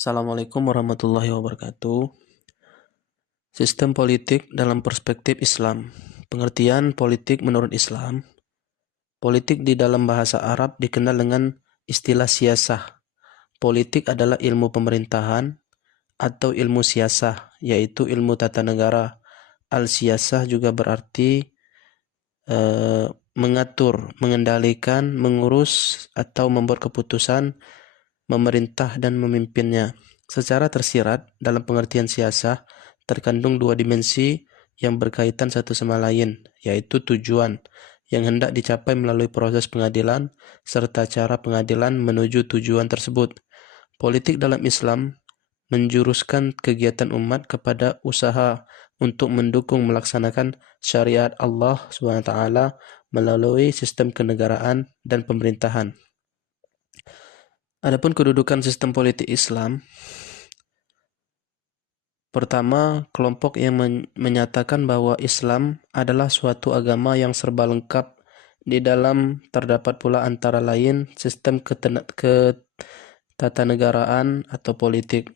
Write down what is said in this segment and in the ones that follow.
Assalamualaikum warahmatullahi wabarakatuh. Sistem politik dalam perspektif Islam. Pengertian politik menurut Islam. Politik di dalam bahasa Arab dikenal dengan istilah siyasah. Politik adalah ilmu pemerintahan atau ilmu siasah, yaitu ilmu tata negara. Al-siyasah juga berarti mengatur, mengendalikan, mengurus, atau membuat keputusan, memerintah dan memimpinnya. Secara tersirat, dalam pengertian siasah, terkandung dua dimensi yang berkaitan satu sama lain, yaitu tujuan yang hendak dicapai melalui proses pengadilan, serta cara pengadilan menuju tujuan tersebut. Politik dalam Islam menjuruskan kegiatan umat kepada usaha untuk mendukung melaksanakan syariat Allah SWT melalui sistem kenegaraan dan pemerintahan. Adapun kedudukan sistem politik Islam, pertama, kelompok yang menyatakan bahwa Islam adalah suatu agama yang serba lengkap. Di dalam terdapat pula antara lain sistem ketatanegaraan atau politik.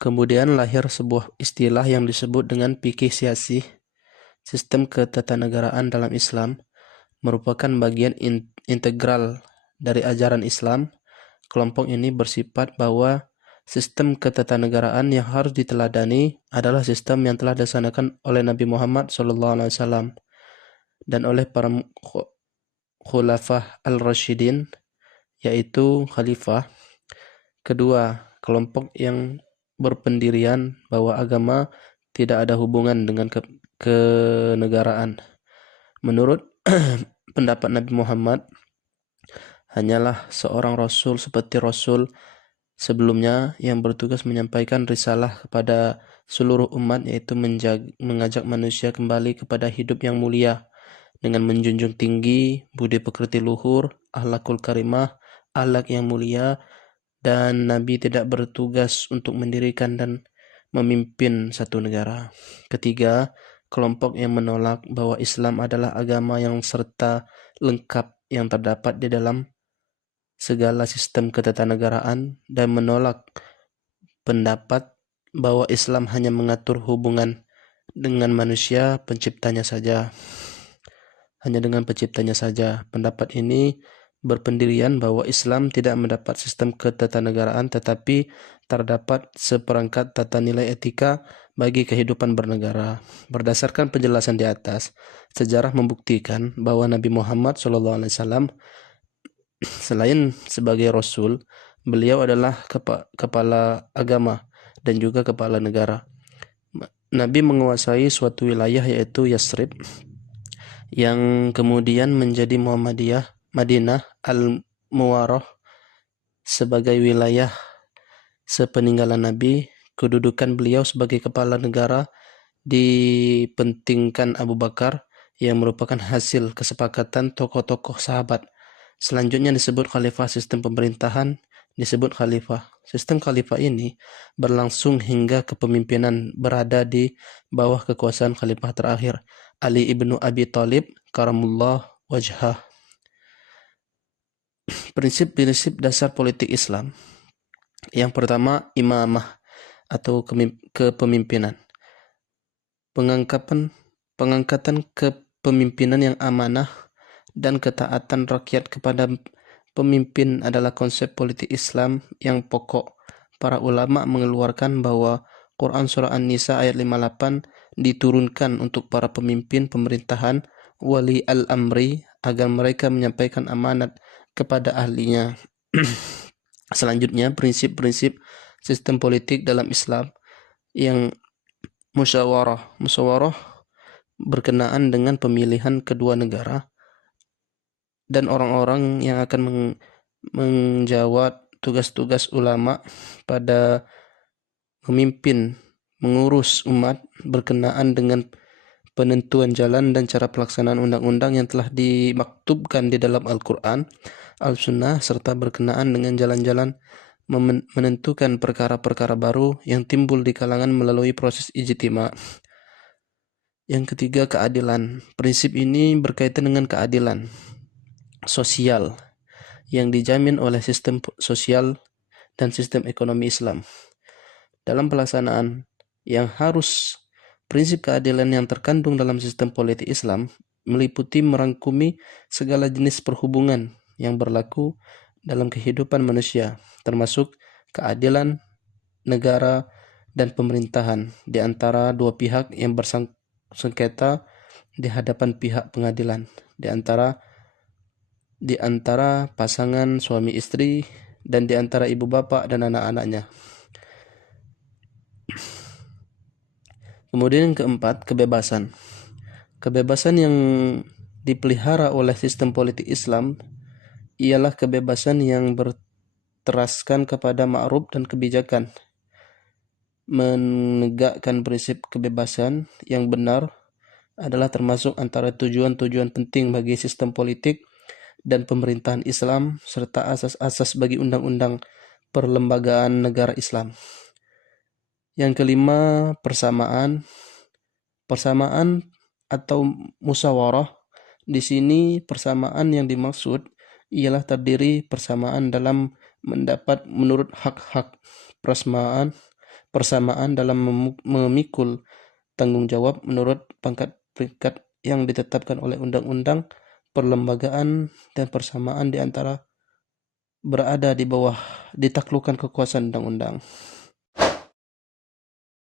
Kemudian lahir sebuah istilah yang disebut dengan fikih siyasi. Sistem ketatanegaraan dalam Islam merupakan bagian integral dari ajaran Islam. Kelompok ini bersifat bahwa sistem ketatanegaraan yang harus diteladani adalah sistem yang telah dilaksanakan oleh Nabi Muhammad SAW dan oleh para khulafah al-Rashidin, yaitu khalifah. Kedua, kelompok yang berpendirian bahwa agama tidak ada hubungan dengan kenegaraan. Menurut pendapat Nabi Muhammad, hanyalah seorang rasul seperti rasul sebelumnya yang bertugas menyampaikan risalah kepada seluruh umat, yaitu mengajak manusia kembali kepada hidup yang mulia dengan menjunjung tinggi budi pekerti luhur, akhlakul karimah, akhlak yang mulia, dan Nabi tidak bertugas untuk mendirikan dan memimpin satu negara. Ketiga, kelompok yang menolak bahwa Islam adalah agama yang serta lengkap yang terdapat di dalam segala sistem ketatanegaraan dan menolak pendapat bahwa Islam hanya mengatur hubungan dengan manusia penciptanya saja. Hanya dengan penciptanya saja. Pendapat ini berpendirian bahwa Islam tidak mendapat sistem ketatanegaraan, tetapi terdapat seperangkat tata nilai etika bagi kehidupan bernegara. Berdasarkan penjelasan di atas, sejarah membuktikan bahwa Nabi Muhammad SAW selain sebagai Rasul, beliau adalah kepala agama dan juga kepala negara. Nabi menguasai suatu wilayah yaitu Yasrib, yang kemudian menjadi Muhammadiyah, Madinah Al-Muwarrah sebagai wilayah sepeninggalan Nabi. Kedudukan beliau sebagai kepala negara dipentingkan Abu Bakar, yang merupakan hasil kesepakatan tokoh-tokoh sahabat. Selanjutnya disebut khalifah. Sistem pemerintahan disebut khalifah. Sistem khalifah ini berlangsung hingga kepemimpinan berada di bawah kekuasaan khalifah terakhir, Ali ibnu Abi Thalib karamullah wajhah. Prinsip-prinsip dasar politik Islam. Yang pertama, imamah atau kepemimpinan. Pengangkatan kepemimpinan yang amanah dan ketaatan rakyat kepada pemimpin adalah konsep politik Islam yang pokok. Para ulama mengeluarkan bahwa Quran Surah An-Nisa ayat 58 diturunkan untuk para pemimpin pemerintahan, wali al-amri, agar mereka menyampaikan amanat kepada ahlinya. Selanjutnya, prinsip-prinsip sistem politik dalam Islam yang musyawarah berkenaan dengan pemilihan kedua negara dan orang-orang yang akan menjawab tugas-tugas ulama pada memimpin, mengurus umat berkenaan dengan penentuan jalan dan cara pelaksanaan undang-undang yang telah dimaktubkan di dalam Al-Quran, Al-Sunnah, serta berkenaan dengan jalan-jalan menentukan perkara-perkara baru yang timbul di kalangan melalui proses ijtima. Yang ketiga, keadilan. Prinsip ini berkaitan dengan keadilan sosial yang dijamin oleh sistem sosial dan sistem ekonomi Islam. Dalam pelaksanaan yang harus prinsip keadilan yang terkandung dalam sistem politik Islam meliputi merangkumi segala jenis perhubungan yang berlaku dalam kehidupan manusia, termasuk keadilan negara dan pemerintahan di antara dua pihak yang bersengketa di hadapan pihak pengadilan, di antara pasangan suami istri, dan di antara ibu bapak dan anak-anaknya. Kemudian yang keempat, kebebasan. Kebebasan yang dipelihara oleh sistem politik Islam ialah kebebasan yang berteraskan kepada ma'ruf dan kebijakan, menegakkan prinsip kebebasan yang benar adalah termasuk antara tujuan-tujuan penting bagi sistem politik dan pemerintahan Islam serta asas-asas bagi undang-undang perlembagaan negara Islam. Yang kelima, persamaan. Persamaan atau musyawarah. Di sini persamaan yang dimaksud ialah terdiri persamaan dalam mendapat menurut hak-hak, persamaan dalam memikul tanggung jawab menurut pangkat peringkat yang ditetapkan oleh undang-undang perlembagaan, dan persamaan di antara berada di bawah ditaklukkan kekuasaan undang-undang.